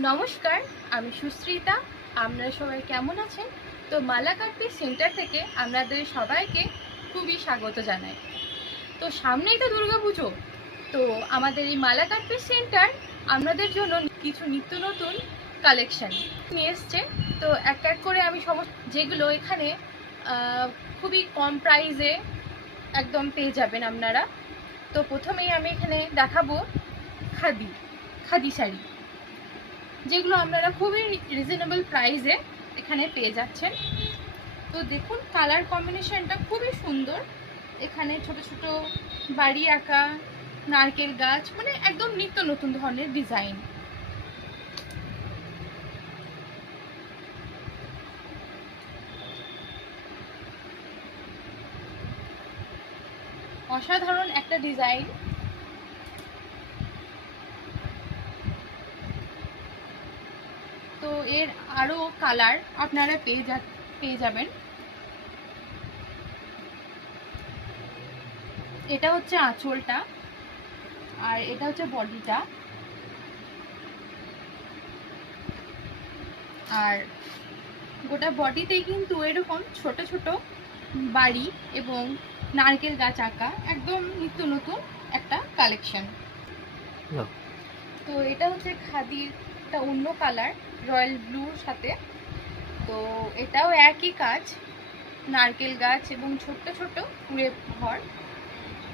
নমস্কার, আমি সুশ্রিতা। আপনারা সবাই কেমন আছেন? তো মালা কাট পিস সেন্টার থেকে আপনাদের সবাইকে খুবই স্বাগত জানাই। তো সামনেই তো দুর্গাপুজো। তো আমাদের এই মালা কাট পিস সেন্টার আপনাদের জন্য কিছু নিত্য নতুন কালেকশন নিয়ে এসছে। তো এক এক করে আমি সমস্ত যেগুলো এখানে খুবই কম প্রাইসে একদম পেয়ে যাবেন আপনারা। তো প্রথমেই আমি এখানে দেখাবো খাদি খাদি শাড়ি, যেগুলো আপনারা খুবই রিজনেবল প্রাইসে এখানে পেয়ে যাচ্ছেন। তো দেখুন, কালার কম্বিনেশনটা খুবই সুন্দর। এখানে ছোট ছোট বাড়ি আঁকা, নারকেল গাছ, মানে একদম নিত্য নতুন ধরনের ডিজাইন। অসাধারণ একটা ডিজাইন। তো এর আরো কালার আপনারা পেয়ে যাবেন। এটা হচ্ছে আঁচলটা, আর এটা হচ্ছে বডিটা। আর গোটা বডিতেই কিন্তু এরকম ছোট ছোট বাড়ি এবং নারকেল গাছ আঁকা, একদম নিত্য নতুন একটা কালেকশন। তো এটা হচ্ছে খাদির একটা অন্য কালার, রয়্যাল ব্লুর সাথে। তো এটাও একই কাজ, নারকেল গাছ এবং ছোট্ট ছোট কুড়ে ঘর।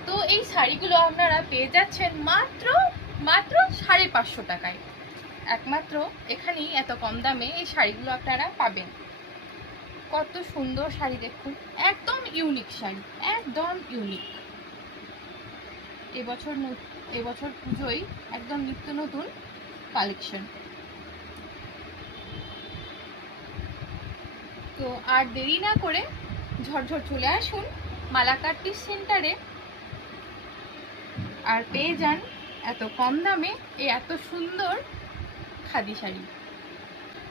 তো এই শাড়িগুলো আপনারা পেয়ে যাচ্ছেন মাত্র মাত্র 550 টাকায়। একমাত্র এখানেই এত কম দামে এই শাড়িগুলো আপনারা পাবেন। কত সুন্দর শাড়ি দেখুন, একদম ইউনিক শাড়ি, একদম ইউনিক। এবছর পুজোয় একদম নিত্য নতুন কালেকশন। তো আর দেরি না করে ঝটঝট চলে আসুন মালা কাট পিস সেন্টারে, আর পেয়ে যান এত কম দামে এই এত সুন্দর খাদি শাড়ি।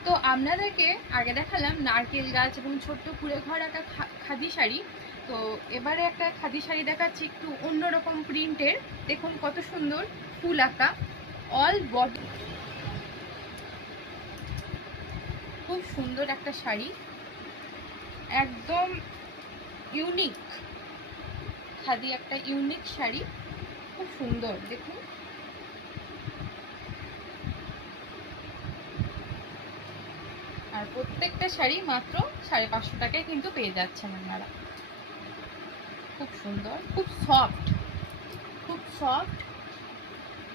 তো আপনাদেরকে আগে দেখালাম নারকেল গাছ এবং ছোট্ট কুড়ে ঘর একটা খাদি শাড়ি। তো এবারে একটা খাদি শাড়ি দেখাচ্ছি একটু অন্যরকম প্রিন্টের। দেখুন কত সুন্দর ফুল আঁকা, অল বডি, খুব সুন্দর একটা শাড়ি, একদম ইউনিক। খাদি একটা ইউনিক শাড়ি, খুব সুন্দর দেখুন। আর প্রত্যেকটা শাড়ি মাত্র 550 টাকায় কিন্তু পেয়ে যাচ্ছেন আপনারা। খুব সুন্দর, খুব সফট, খুব সফট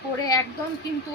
পরে একদম কিন্তু